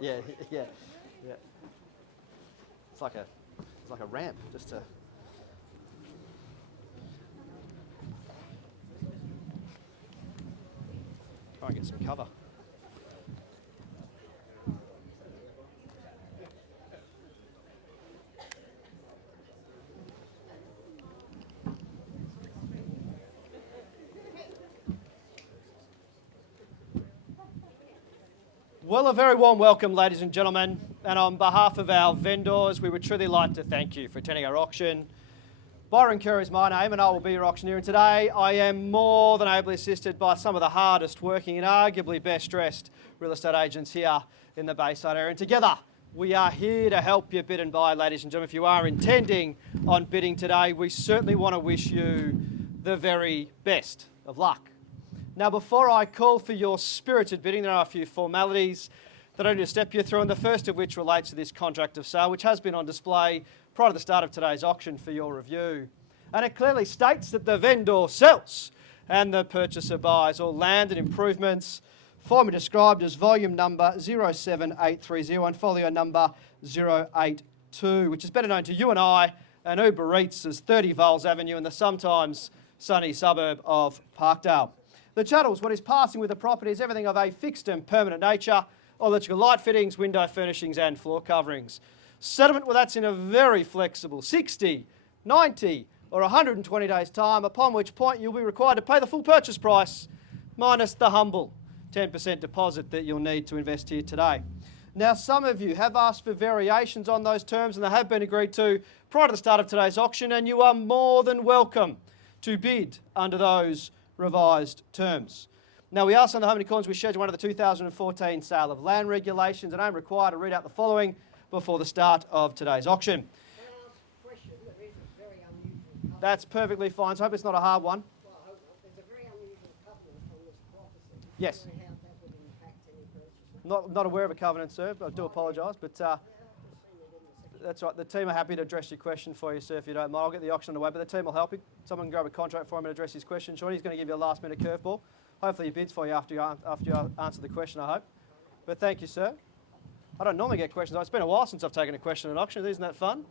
Yeah, yeah, yeah. It's like a ramp just to. Try and get some cover. Well, a very warm welcome, ladies and gentlemen, and on behalf of our vendors, we would truly like to thank you for attending our auction. Byron Kerr is my name, and I will be your auctioneer. And today, I am more than ably assisted by some of the hardest working and arguably best dressed real estate agents here in the Bayside area. And together, we are here to help you bid and buy, ladies and gentlemen. If you are intending on bidding today, we certainly want to wish you the very best of luck. Now, before I call for your spirited bidding, there are a few formalities that I need to step you through, and the first of which relates to this contract of sale, which has been on display prior to the start of today's auction for your review. And it clearly states that the vendor sells and the purchaser buys all land and improvements, formerly described as volume number 07830 and folio number 082, which is better known to you and I and Uber Eats as 30 Vialls Avenue in the sometimes sunny suburb of Parkdale. The chattels, what is passing with the property, is everything of a fixed and permanent nature, electrical light fittings, window furnishings and floor coverings. Settlement, well, that's in a very flexible 60, 90 or 120 days time, upon which point you'll be required to pay the full purchase price minus the humble 10% deposit that you'll need to invest here today. Now, some of you have asked for variations on those terms, and they have been agreed to prior to the start of today's auction, and you are more than welcome to bid under those revised terms. Now, we ask on the home in accordance with Schedule 1 of the 2014 Sale of Land Regulations, and I'm required to read out the following before the start of today's auction. Can I ask a question? There is a very unusual covenant. That's perfectly fine, so I hope it's not a hard one. Well, I hope not. There's a very unusual covenant on this property. Yes. I don't know how that would impact any purchase. Not aware of a covenant, sir, but I do apologise, but that's right. The team are happy to address your question for you, sir, if you don't mind. I'll get the auction underway, but the team will help you. Someone can grab a contract for him and address his question. Shorty, he's going to give you a last-minute curveball. Hopefully he bids for you after you answer the question, I hope. But thank you, sir. I don't normally get questions. It's been a while since I've taken a question at an auction. Isn't that fun?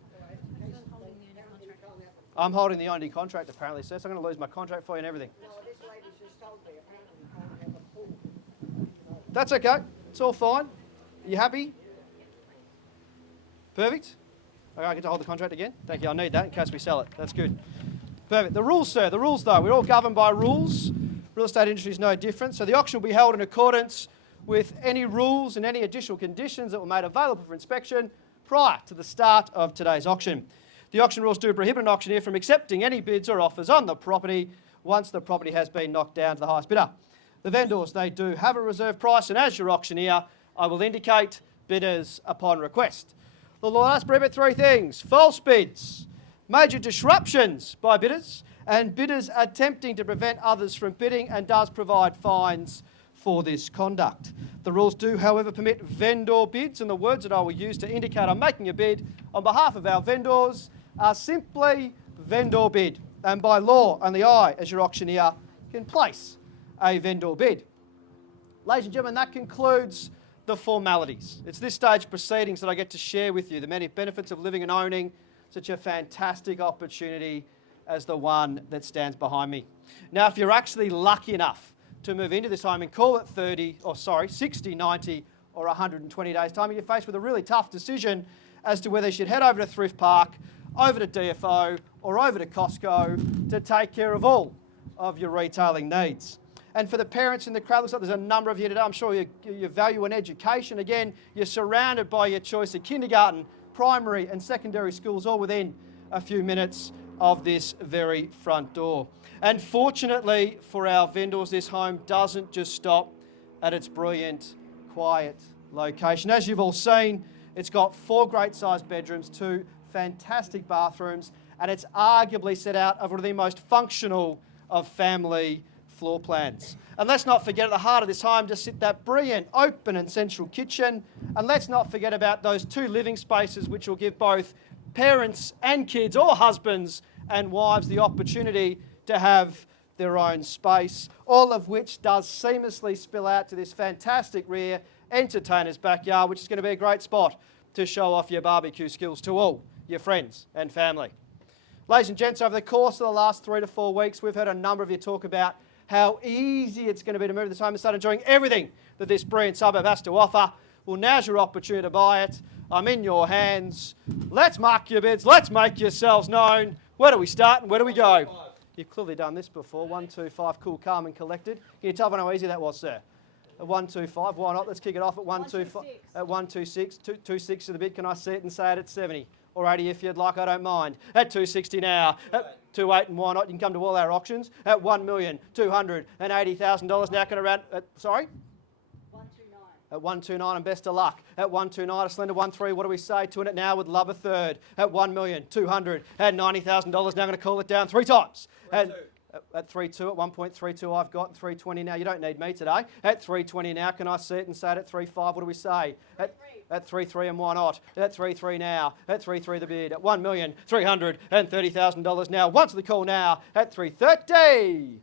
I'm holding the only contract, apparently, sir, so I'm going to lose my contract for you and everything. No, this lady's just told me apparently you can't have a pool. That's okay. It's all fine. Are you happy? Perfect. Okay, I get to hold the contract again. Thank you. I need that in case we sell it. That's good. Perfect. The rules, sir. The rules, though. We're all governed by rules. Real estate industry is no different. So the auction will be held in accordance with any rules and any additional conditions that were made available for inspection prior to the start of today's auction. The auction rules do prohibit an auctioneer from accepting any bids or offers on the property once the property has been knocked down to the highest bidder. The vendors, they do have a reserve price, and as your auctioneer, I will indicate bidders upon request. The law does prohibit three things: false bids, major disruptions by bidders, and bidders attempting to prevent others from bidding, and does provide fines for this conduct. The rules do, however, permit vendor bids, and the words that I will use to indicate I'm making a bid on behalf of our vendors are simply vendor bid. And by law, only I, as your auctioneer, can place a vendor bid. Ladies and gentlemen, that concludes the formalities. It's this stage proceedings that I get to share with you the many benefits of living and owning such a fantastic opportunity as the one that stands behind me. Now, if you're actually lucky enough to move into this home and call it 60, 90 or 120 days time, you're faced with a really tough decision as to whether you should head over to Thrift Park, over to DFO or over to Costco to take care of all of your retailing needs. And for the parents in the crowd, looks like there's a number of you today. I'm sure you value an education. Again, you're surrounded by your choice of kindergarten, primary and secondary schools all within a few minutes of this very front door. And fortunately for our vendors, this home doesn't just stop at its brilliant, quiet location. As you've all seen, it's got 4 great sized bedrooms, 2 fantastic bathrooms, and it's arguably set out of one of the most functional of family floor plans. And let's not forget, at the heart of this home just sit that brilliant open and central kitchen. And let's not forget about those 2 living spaces which will give both parents and kids, or husbands and wives, the opportunity to have their own space, all of which does seamlessly spill out to this fantastic rear entertainer's backyard, which is going to be a great spot to show off your barbecue skills to all your friends and family. Ladies and gents, over the course of the last 3 to 4 weeks, we've heard a number of you talk about how easy it's going to be to move this home and start enjoying everything that this brilliant suburb has to offer. Well, now's your opportunity to buy it. I'm in your hands. Let's mark your bids. Let's make yourselves known. Where do we start and where do we go? You've clearly done this before. 125, cool, calm and collected. Can you tell me how easy that was, sir? At 125, why not? Let's kick it off at 125. At 126, 260 the bid. Can I see it and say it at 70? Or 80 if you'd like, I don't mind. At 260 now. At 28 and why not? You can come to all our auctions. At $1,280,000 now. Can I round? Sorry? 129. At 129 and best of luck. At 129, a slender 1.3. What do we say? Two in it now with love a third. At $1,290,000. Now I'm going to call it down 3 times. At 3.2, at 1.32 I've got 3.20 now. You don't need me today. At 3.20 now, can I see it and say it at 3.5? What do we say? At 3.3 and why not? At 3.3 now. At 3.3 the bid. At $1,330,000 now. Once the call now. At 3.30.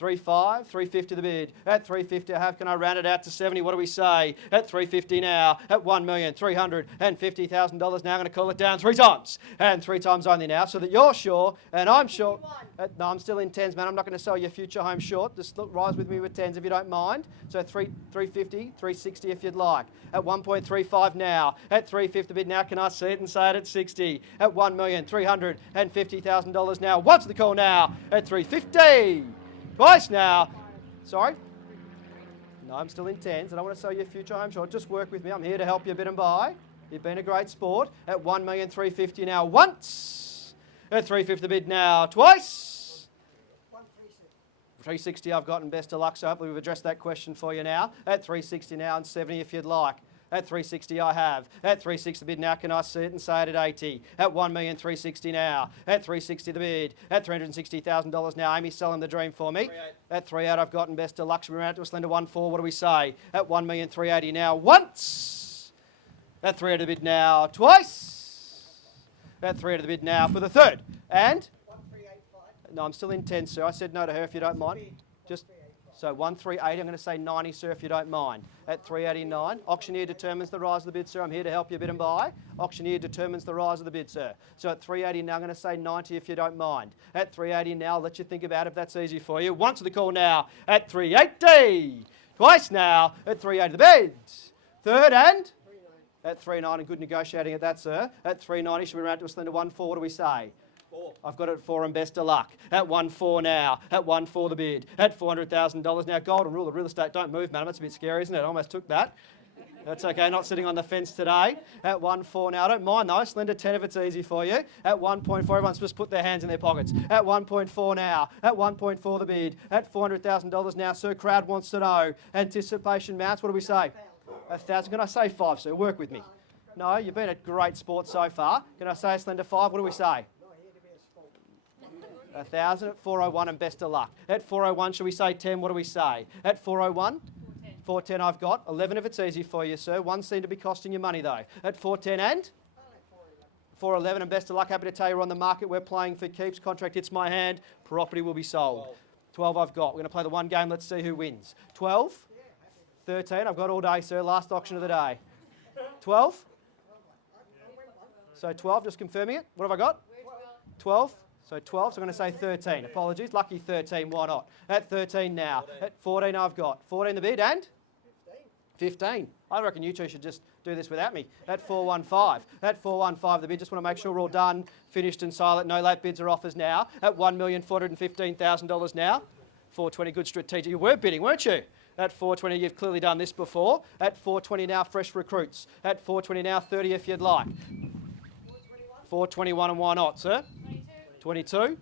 3.5, 3.50 the bid. At 3.50 I have, can I round it out to 70? What do we say? At 3.50 now. At $1,350,000 now. I'm going to call it down 3 times. And 3 times only now so that you're sure and I'm sure. No, I'm still in 10s, man. I'm not going to sell your future home short. Just rise with me with 10s if you don't mind. So 3.50, 3.60 if you'd like. At 1.35 now. At 3.50 bid now. Can I see it and say it at 60? At $1,350,000 now. Once the call now. At 3.50. Twice now. Sorry? No, I'm still in 10s. I don't want to sell your future home short. Just work with me. I'm here to help you bid and buy. You've been a great sport. At $1,350,000 now. Once. At 3.50 bid now. Twice. 360 I've gotten best of luck. So hopefully we've addressed that question for you now. At 360 now and 70 if you'd like. At 360 I have. At 360 the bid now, can I see it and say it at 80? At $1,360,000 now. At 360 the bid. At $360,000 now. Amy's selling the dream for me. 3.8. At 3.8 I've gotten best of luck. We're around to a slender 1.4. What do we say? At $1,380,000 now. Once. At 3.8 the bid now. Twice. At 3.8 the bid now for the third. And? 1385. No, I'm still in 10, sir. I said no to her if you don't mind. Just so 1,380. I'm going to say 90, sir, if you don't mind. At 389, auctioneer determines the rise of the bid, sir. I'm here to help you bid and buy. Auctioneer determines the rise of the bid, sir. So at 380 now, I'm going to say 90 if you don't mind. At 380 now, I'll let you think about it if that's easy for you. Once the call now. At 380. Twice now. At 380 the bids. Third and? 39. At 390, good negotiating at that, sir. At 390, should we round to a slender 1.4? What do we say? 4. I've got it at 4 and best of luck. At 1.4 now. At 1.4 the bid. At $400,000 now. Golden rule of real estate. Don't move, madam. That's a bit scary, isn't it? I almost took that. That's okay. Not sitting on the fence today. At 1.4 now. I don't mind though. Slender 10 if it's easy for you. At 1.4, everyone's just put their hands in their pockets. At 1.4 now. At 1.4 the bid. At $400,000 now. Sir, crowd wants to know. Anticipation mounts. What do we say? 1,000. Can I say 5, sir? Work with me. No, you've been a great sport so far. Can I say a slender 5? What do we say? Not here to be a sport. 1,000 at 401 and best of luck. At 401, shall we say 10? What do we say? At 401? 410 I've got. 11 if it's easy for you, sir. One seemed to be costing you money though. At 410 and? 411 and best of luck. Happy to tell you we're on the market. We're playing for keeps. Contract hits my hand. Property will be sold. 12 I've got. We're going to play the one game. Let's see who wins. 12? 13 I've got all day, sir. Last auction of the day. 12? So 12, just confirming it. What have I got? 12. So 12, so I'm going to say 13. Apologies. Lucky 13, why not? At 13 now. At 14 I've got. 14 the bid and? 15. I reckon you two should just do this without me. At 415. At 415 the bid. Just want to make sure we're all done, finished and silent. No late bids or offers now. At $1,415,000 now. 420, good strategic. You were bidding, weren't you? At 420, you've clearly done this before. At 420 now, fresh recruits. At 420 now, 30 if you'd like. 421 and why not, sir? 22.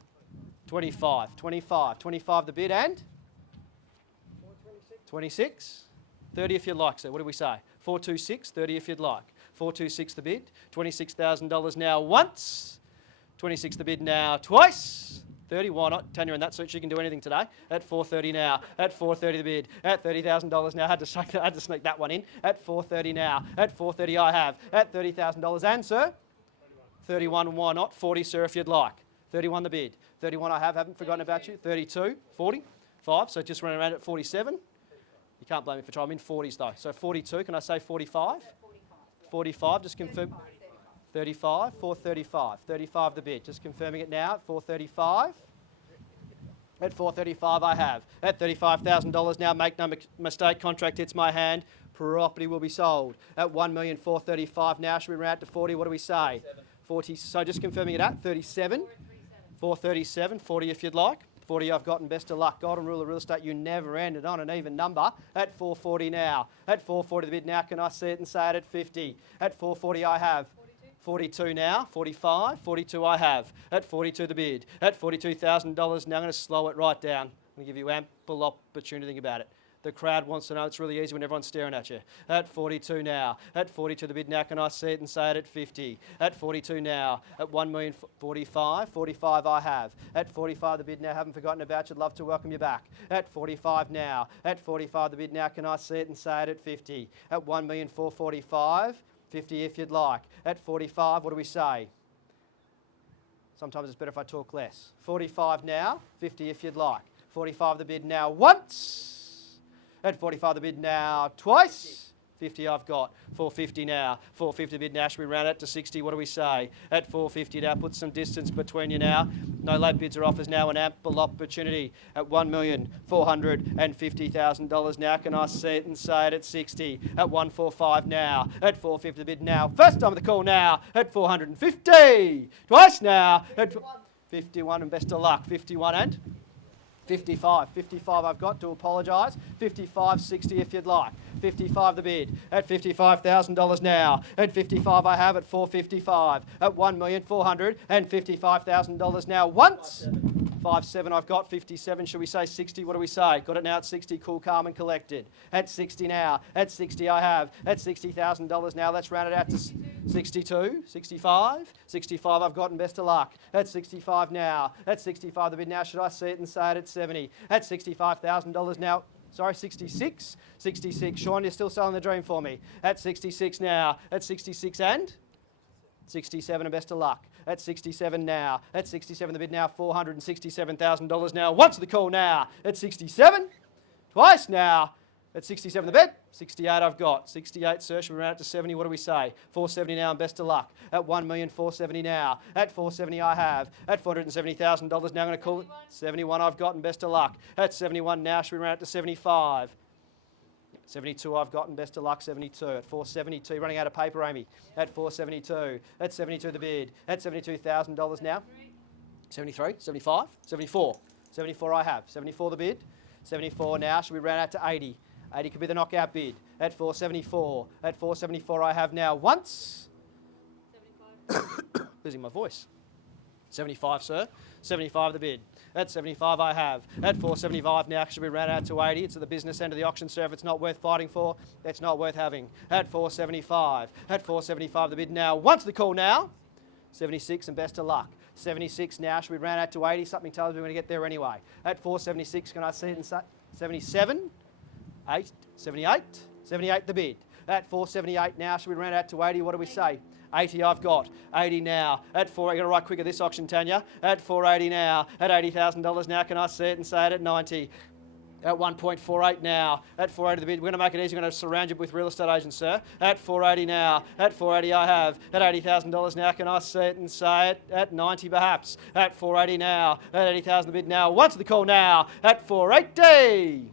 25. 25. 25 the bid and? 26. 30 if you'd like, sir. What do we say? 426. 30 if you'd like. 426 the bid. $26,000 now once. 26 the bid now twice. 30, why not? Tanya in that suit, she can do anything today. At 430 now. At 430 the bid. At $30,000 now. Had to sneak that one in. At 430 now. At 430 I have. At $30,000 and, sir? 31, why not? 40, sir, if you'd like. 31 the bid. 31 I have, haven't forgotten about you. 32, 40, 5, so just running around at 47. You can't blame me for trying. I'm in 40s though. So 42, can I say 45? 45, just confirm. 35, 435. 35 the bid. Just confirming it now at 435. At 435 I have. At $35,000 now, make no mistake, contract hits my hand. Property will be sold. At 1,435,000 now, should we round out to 40? What do we say? 40, so just confirming it at 37. 437, 40 if you'd like. 40 I've got, and best of luck. Golden rule of real estate, you never ended on an even number. At 440 now. At 440 the bid now, can I see it and say it at 50? At 440 I have. 42 now, 45, 42 I have. At 42 the bid. At $42,000 now, I'm going to slow it right down. I'm going to give you ample opportunity to think about it. The crowd wants to know. It's really easy when everyone's staring at you. At 42 now. At 42 the bid now. Can I see it and say it at 50? At 42 now. At 1,045,000. 45 I have. At 45 the bid now. Haven't forgotten about you. Love to welcome you back. At 45 now. At 45 the bid now. Can I see it and say it at 50? At 1,445,000. 50 if you'd like. At 45, what do we say? Sometimes it's better if I talk less. 45 now. 50 if you'd like. 45 the bid now once. At 45 the bid now twice. 50 I've got. 450 now. 450 bid now. Should we round it to 60? What do we say? At 450 now. Put some distance between you now. No late bids or offers now. An ample opportunity at $1,450,000 now. Can I see it and say it at 60? At 145 now. At 450 bid now. First time of the call now. At 450. Twice now. At 51 and best of luck. 51 and 55. 55 I've got, to apologise. 55, 60 if you'd like. 55 the bid. At $55,000 now. At 55 I have. At 455. At $1,455,000 now. Once. 57 I've got. 57. Should we say 60? What do we say? Got it now at 60. Cool, calm and collected. At 60 now. At 60 I have. At $60,000 now. Let's round it out to 62. 65. 65 I've got, and best of luck. At 65 now. At 65 the bid now. Should I see it and say it at 70? At $65,000 now. Sorry, 66. 66. Sean, you're still selling the dream for me. At 66 now. At 66 and 67 and best of luck. At 67 now. At 67 the bid now. $467,000 now. Once the call now. At 67. Twice now. At 67 the bid. 68 I've got. 68, sir. Should we round it to 70? What do we say? 470 now and best of luck. At 1,470,000 now. At 470 I have. At $470,000 now. I'm going to call it 71 I've got, and best of luck. At 71 now. Should we round it to 75? 72 I've got, and best of luck. 72. At 472. Running out of paper, Amy. At 472. At 72 the bid. At $72,000 now. 73. 75. 74. 74 I have. 74 the bid. 74 now. Should we round out to 80? 80 could be the knockout bid. At 474. At 474 I have now. Once. 75. Losing my voice. 75, sir. 75 the bid. At 75 I have. At 475 now. Should we round out to 80? It's at the business end of the auction, sir. If it's not worth fighting for, it's not worth having. At 475. At 475 the bid now. Once the call now. 76 and best of luck. 76 now. Should we round out to 80? Something tells me we're going to get there anyway. At 476, can I see it and say 77? 8, 78, 78 the bid. At 478 now, should we round out to 80? What do we say? 80 I've got. 80 now. At 4, you've got to write quicker this auction, Tanya. At 480 now. At $80,000 now, can I see it and say it at 90? At 1.48 now. At 480 the bid. We're going to make it easy. We're going to surround you with real estate agents, sir. At 480 now. At 480 I have. At $80,000 now, can I see it and say it at 90 perhaps? At 480 now. At 80,000 the bid now. Once the call now. At 480.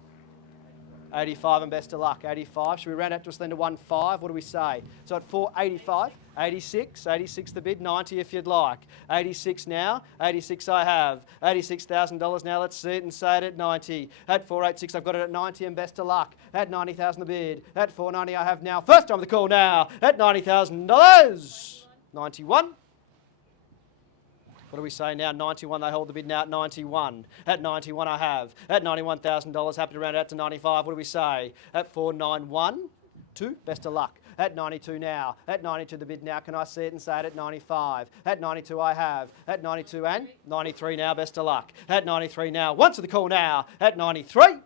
85 and best of luck. 85. Should we round out to a slender 15? What do we say? So at 485, 86, 86 the bid, 90 if you'd like. 86 now, 86 I have. $86,000 now. Let's see it and say it at 90. At 486 I've got it at 90 and best of luck. At 90,000 the bid. At 490 I have now. First time of the call now. At $90,000. 91. What do we say now? 91, they hold the bid now at 91. At 91 I have. At $91,000, happy to round it out to 95. What do we say? At 491, 2, best of luck. At 92 now. At 92 the bid now. Can I see it and say it at 95? At 92 I have. At 92 and 93 now, best of luck. At 93 now. Once of the call now. At 93.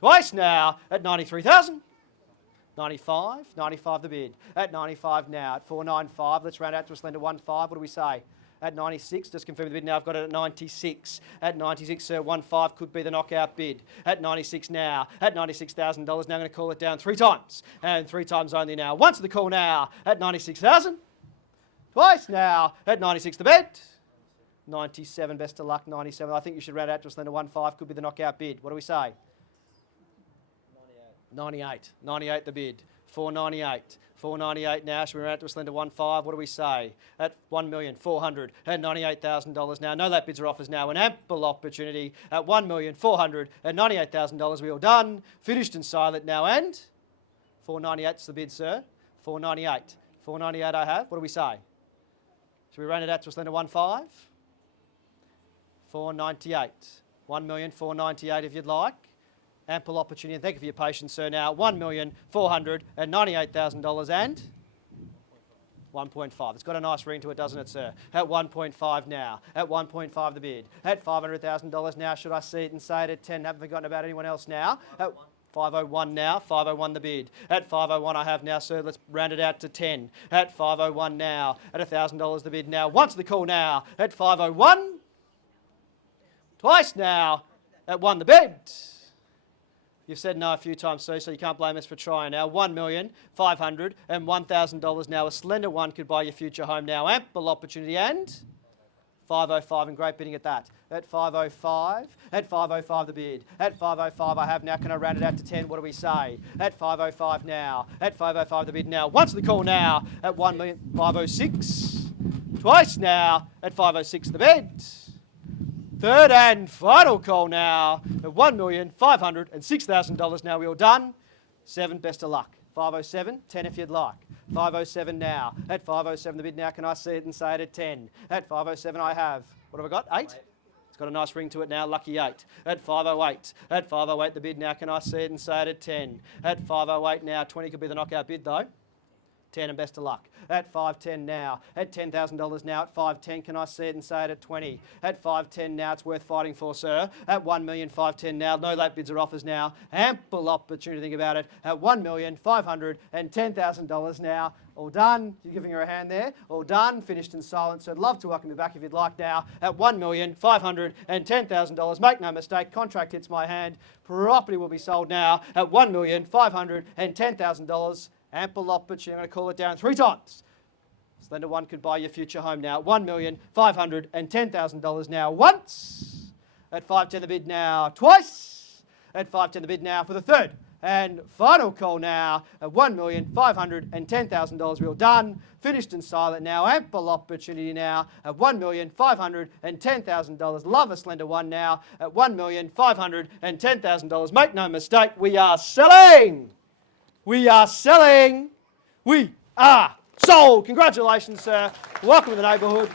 Twice now. At 93,000. 95, 95 the bid. At 95 now. At 495, let's round out to a slender 15. What do we say? At 96, just confirm the bid now. I've got it at 96. At 96, sir, 1.5 could be the knockout bid. At 96 now. At $96,000, now I'm going to call it down 3 times. And 3 times only now. Once the call now. At 96,000. Twice now. At 96 the bid. 97, best of luck, 97. I think you should round out to a slender 1.5 could be the knockout bid. What do we say? 98. 98 the bid. 498. 498 now. Should we round out to a slender 1.5? What do we say? At $1,498,000 now. No lap bids are offers now. An ample opportunity at $1,498,000. We all done. Finished and silent now. And 498's the bid, sir. 498. 498 I have. What do we say? Should we round it out to a slender 1.5? 498. 1,498 if you'd like. Ample opportunity. And thank you for your patience, sir. Now, $1,498,000 and 1.5. It's got a nice ring to it, doesn't it, sir? At 1.5 now. At 1.5 the bid. At $500,000 now. Should I see it and say it at 10? Haven't forgotten about anyone else now. At 501 now. 501 the bid. At 501 I have now, sir. Let's round it out to 10. At 501 now. At $1,000 the bid now. Once the call now. At 501. Twice now. At 1 the bid. You've said no a few times, sir, so you can't blame us for trying now. $1,501,000 now. A slender 1 could buy your future home now. Ample opportunity and 505 and great bidding at that. At 505. At 505 the bid. At 505 I have now. Can I round it out to 10? What do we say? At 505 now. At 505 the bid now. Once the call now. At 1,506. Twice now. At 506 the bid. Third and final call now at $1,506,000 now. We all done. 7, best of luck. 507, 10 if you'd like. 507 now. At 507 the bid now. Can I see it and say it at 10? At 507 I have. What have I got? 8? It's got a nice ring to it now. Lucky 8. At 508. At 508 the bid now. Can I see it and say it at 10? At 508 now. 20 could be the knockout bid though. 10 and best of luck. At 510 now. At $10,000 now. At 510, can I see it and say it at 20? At 510 now, it's worth fighting for, sir. At $1,510,000 now. No late bids or offers now. Ample opportunity to think about it. At $1,510,000 now. All done. You're giving her a hand there. All done. Finished and silent. So I'd love to welcome you back if you'd like now. At $1,510,000. Make no mistake. Contract hits my hand. Property will be sold now at $1,510,000. Ample opportunity. I'm going to call it down 3 times. Slender 1 could buy your future home now. $1,510,000 now. Once. At 510 the bid now. Twice. At 510 the bid now for the third and final call now at $1,510,000. We're all done. Finished and silent now. Ample opportunity now at $1,510,000. Love a slender 1 now at $1,510,000. Make no mistake, we are selling. We are selling. We are sold. Congratulations, sir. Welcome to the neighbourhood.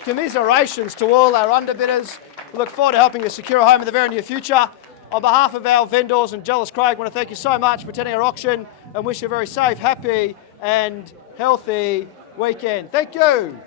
Commiserations to all our underbidders. We look forward to helping you secure a home in the very near future. On behalf of our vendors and Jealous Craig, I want to thank you so much for attending our auction and wish you a very safe, happy and healthy weekend. Thank you.